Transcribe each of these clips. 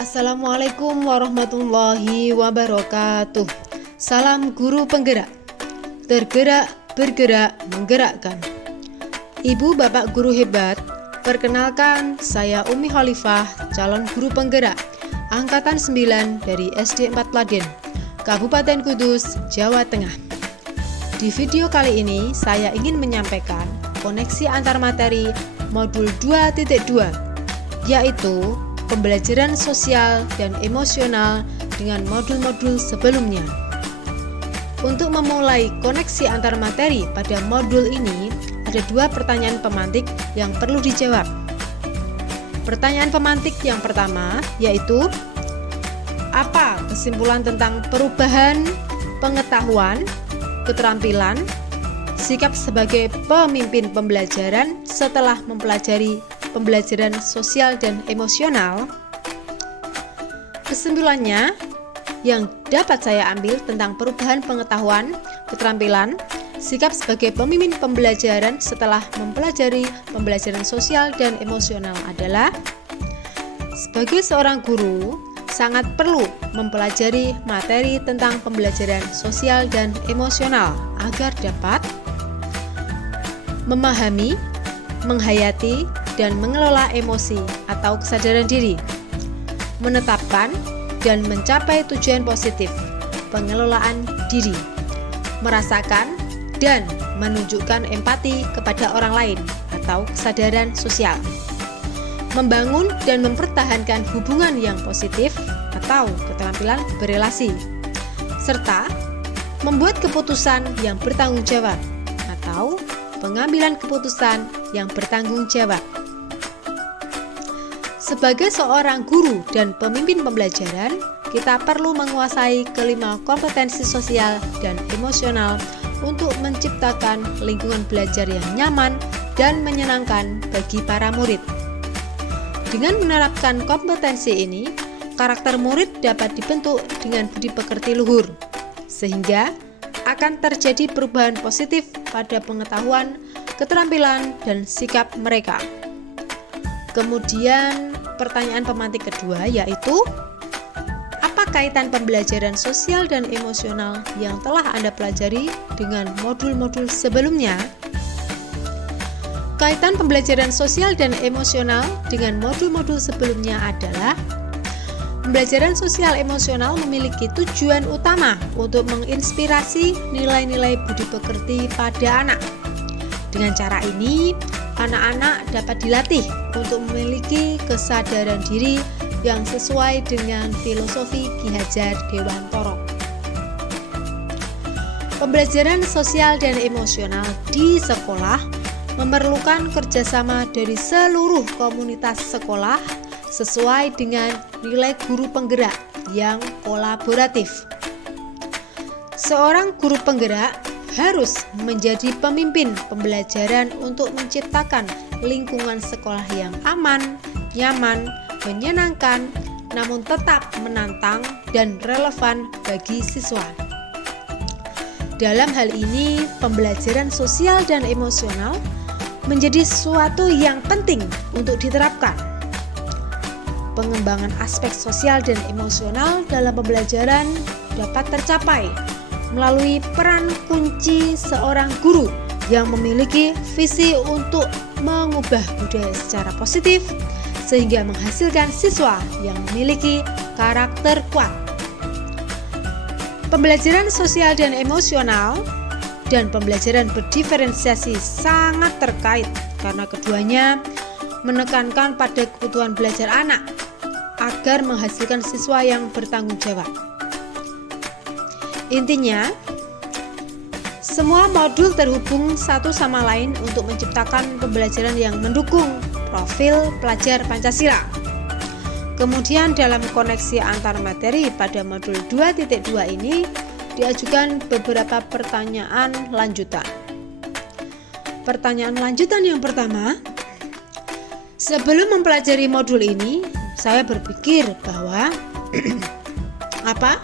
Assalamualaikum warahmatullahi wabarakatuh. Salam guru penggerak. Tergerak, bergerak, menggerakkan. Ibu bapak guru hebat, perkenalkan saya Umi Khalifah, calon guru penggerak Angkatan 9 dari SD 4 Laden, Kabupaten Kudus, Jawa Tengah. Di video kali ini saya ingin menyampaikan koneksi antar materi modul 2.2, yaitu pembelajaran sosial dan emosional dengan modul-modul sebelumnya. Untuk memulai koneksi antar materi pada modul ini, ada dua pertanyaan pemantik yang perlu dijawab. Pertanyaan pemantik yang pertama yaitu, apa kesimpulan tentang perubahan pengetahuan, keterampilan, sikap sebagai pemimpin pembelajaran setelah mempelajari pembelajaran sosial dan emosional? Kesimpulannya yang dapat saya ambil tentang perubahan pengetahuan, keterampilan, sikap sebagai pemimpin pembelajaran setelah mempelajari pembelajaran sosial dan emosional adalah, sebagai seorang guru sangat perlu mempelajari materi tentang pembelajaran sosial dan emosional agar dapat memahami, menghayati, dan mengelola emosi atau kesadaran diri, menetapkan dan mencapai tujuan positif, pengelolaan diri, merasakan dan menunjukkan empati kepada orang lain atau kesadaran sosial, membangun dan mempertahankan hubungan yang positif atau keterampilan berelasi, serta membuat keputusan yang bertanggung jawab atau pengambilan keputusan yang bertanggung jawab. Sebagai seorang guru dan pemimpin pembelajaran, kita perlu menguasai kelima kompetensi sosial dan emosional untuk menciptakan lingkungan belajar yang nyaman dan menyenangkan bagi para murid. Dengan menerapkan kompetensi ini, karakter murid dapat dibentuk dengan budi pekerti luhur, sehingga akan terjadi perubahan positif pada pengetahuan, keterampilan, dan sikap mereka. Kemudian pertanyaan pemantik kedua yaitu, apa kaitan pembelajaran sosial dan emosional yang telah Anda pelajari dengan modul-modul sebelumnya? Kaitan pembelajaran sosial dan emosional dengan modul-modul sebelumnya adalah, pembelajaran sosial emosional memiliki tujuan utama untuk menginspirasi nilai-nilai budi pekerti pada anak. Dengan cara ini, anak-anak dapat dilatih untuk memiliki kesadaran diri yang sesuai dengan filosofi Ki Hajar Dewantara. Pembelajaran sosial dan emosional di sekolah memerlukan kerjasama dari seluruh komunitas sekolah sesuai dengan nilai guru penggerak yang kolaboratif. Seorang guru penggerak harus menjadi pemimpin pembelajaran untuk menciptakan lingkungan sekolah yang aman, nyaman, menyenangkan, namun tetap menantang dan relevan bagi siswa. Dalam hal ini, pembelajaran sosial dan emosional menjadi sesuatu yang penting untuk diterapkan. Pengembangan aspek sosial dan emosional dalam pembelajaran dapat tercapai melalui peran kunci seorang guru yang memiliki visi untuk mengubah budaya secara positif sehingga menghasilkan siswa yang memiliki karakter kuat. Pembelajaran sosial dan emosional dan pembelajaran berdiferensiasi sangat terkait karena keduanya menekankan pada kebutuhan belajar anak agar menghasilkan siswa yang bertanggung jawab. Intinya, semua modul terhubung satu sama lain untuk menciptakan pembelajaran yang mendukung profil pelajar Pancasila. Kemudian dalam koneksi antar materi pada modul 2.2 ini diajukan beberapa pertanyaan lanjutan. Pertanyaan lanjutan yang pertama, sebelum mempelajari modul ini, saya berpikir bahwa apa?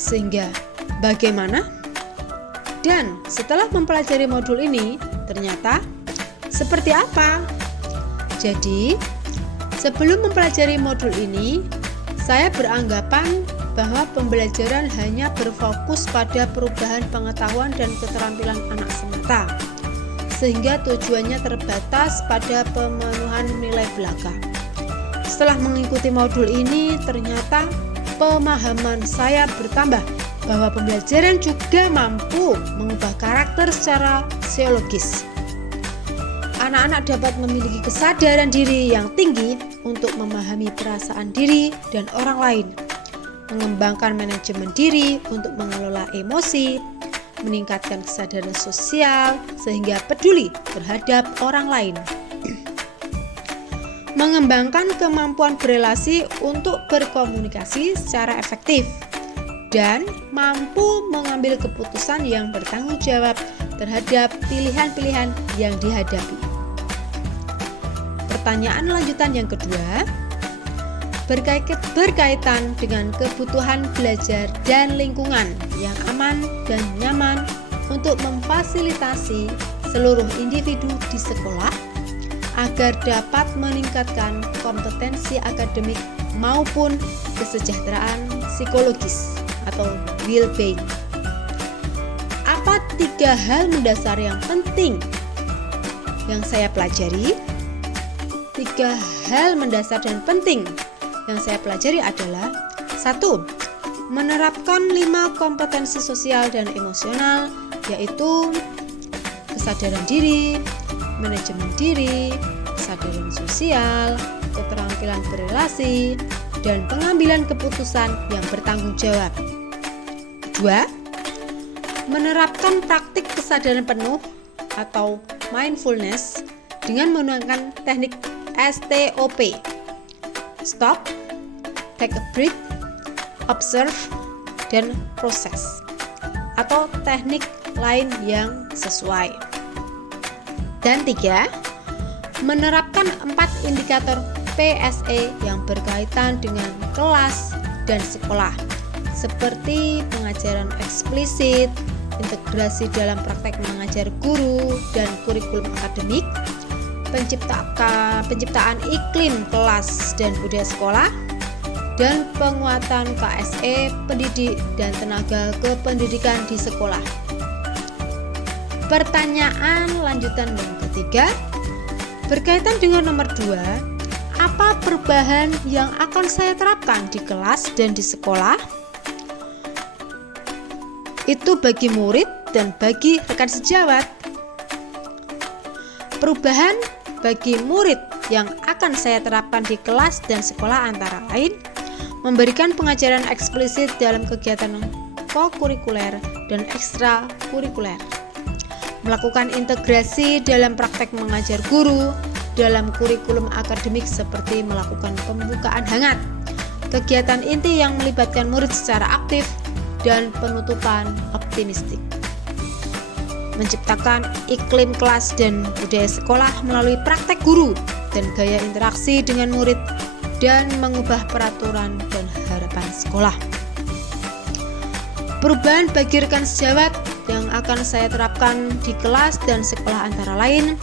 Sehingga bagaimana? Dan setelah mempelajari modul ini, ternyata seperti apa? Jadi, sebelum mempelajari modul ini, Saya beranggapan bahwa pembelajaran hanya berfokus pada perubahan pengetahuan dan keterampilan anak semata, sehingga tujuannya terbatas pada pemenuhan nilai belaka. Setelah mengikuti modul ini, ternyata pemahaman saya bertambah bahwa pembelajaran juga mampu mengubah karakter secara psikologis. Anak-anak dapat memiliki kesadaran diri yang tinggi untuk memahami perasaan diri dan orang lain, mengembangkan manajemen diri untuk mengelola emosi, meningkatkan kesadaran sosial sehingga peduli terhadap orang lain, mengembangkan kemampuan berelasi untuk berkomunikasi secara efektif, dan mampu mengambil keputusan yang bertanggung jawab terhadap pilihan-pilihan yang dihadapi. Pertanyaan lanjutan yang kedua berkaitan dengan kebutuhan belajar dan lingkungan yang aman dan nyaman untuk memfasilitasi seluruh individu di sekolah agar dapat meningkatkan kompetensi akademik maupun kesejahteraan psikologis atau well-being. Apa 3 hal mendasar yang penting yang saya pelajari? 3 hal mendasar dan penting yang saya pelajari adalah: 1. Menerapkan 5 kompetensi sosial dan emosional, yaitu kesadaran diri, manajemen diri, kesadaran sosial, keterampilan berelasi, dan pengambilan keputusan yang bertanggung jawab. 2. Menerapkan praktik kesadaran penuh atau mindfulness dengan menggunakan teknik STOP: Stop, Take a Breath, Observe, dan Process, atau teknik lain yang sesuai. Dan 3. Menerapkan 4 indikator PSE yang berkaitan dengan kelas dan sekolah, seperti pengajaran eksplisit, integrasi dalam praktek mengajar guru dan kurikulum akademik, penciptaan iklim kelas dan budaya sekolah, dan penguatan KSE pendidik dan tenaga kependidikan di sekolah. Pertanyaan lanjutan yang ketiga berkaitan dengan nomor 2, apa perubahan yang akan saya terapkan di kelas dan di sekolah? Itu bagi murid dan bagi rekan sejawat. Perubahan bagi murid yang akan saya terapkan di kelas dan sekolah antara lain: memberikan pengajaran eksplisit dalam kegiatan kokurikuler dan ekstrakurikuler, melakukan integrasi dalam praktek mengajar guru dalam kurikulum akademik seperti melakukan pembukaan hangat, kegiatan inti yang melibatkan murid secara aktif, dan penutupan optimistik. Menciptakan iklim kelas dan budaya sekolah melalui praktek guru dan gaya interaksi dengan murid, dan mengubah peraturan dan harapan sekolah. Perubahan bagi rekan sejawat yang akan saya terapkan di kelas dan sekolah antara lain: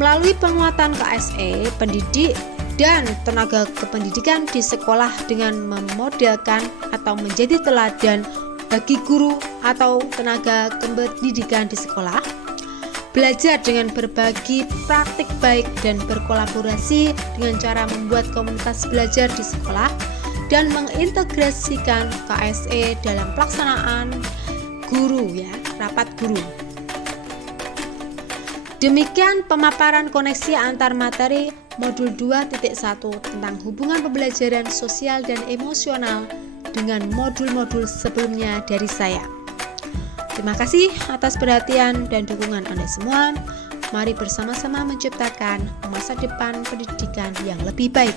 melalui penguatan KSE pendidik dan tenaga kependidikan di sekolah dengan memodelkan atau menjadi teladan bagi guru atau tenaga kependidikan di sekolah, belajar dengan berbagi praktik baik dan berkolaborasi dengan cara membuat komunitas belajar di sekolah, dan mengintegrasikan KSE dalam pelaksanaan rapat guru. Demikian pemaparan koneksi antar materi modul 2.1 tentang hubungan pembelajaran sosial dan emosional dengan modul-modul sebelumnya dari saya. Terima kasih atas perhatian dan dukungan Anda semua. Mari bersama-sama menciptakan masa depan pendidikan yang lebih baik.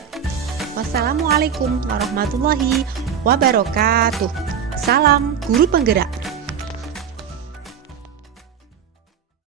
Wassalamualaikum warahmatullahi wabarakatuh. Salam guru penggerak.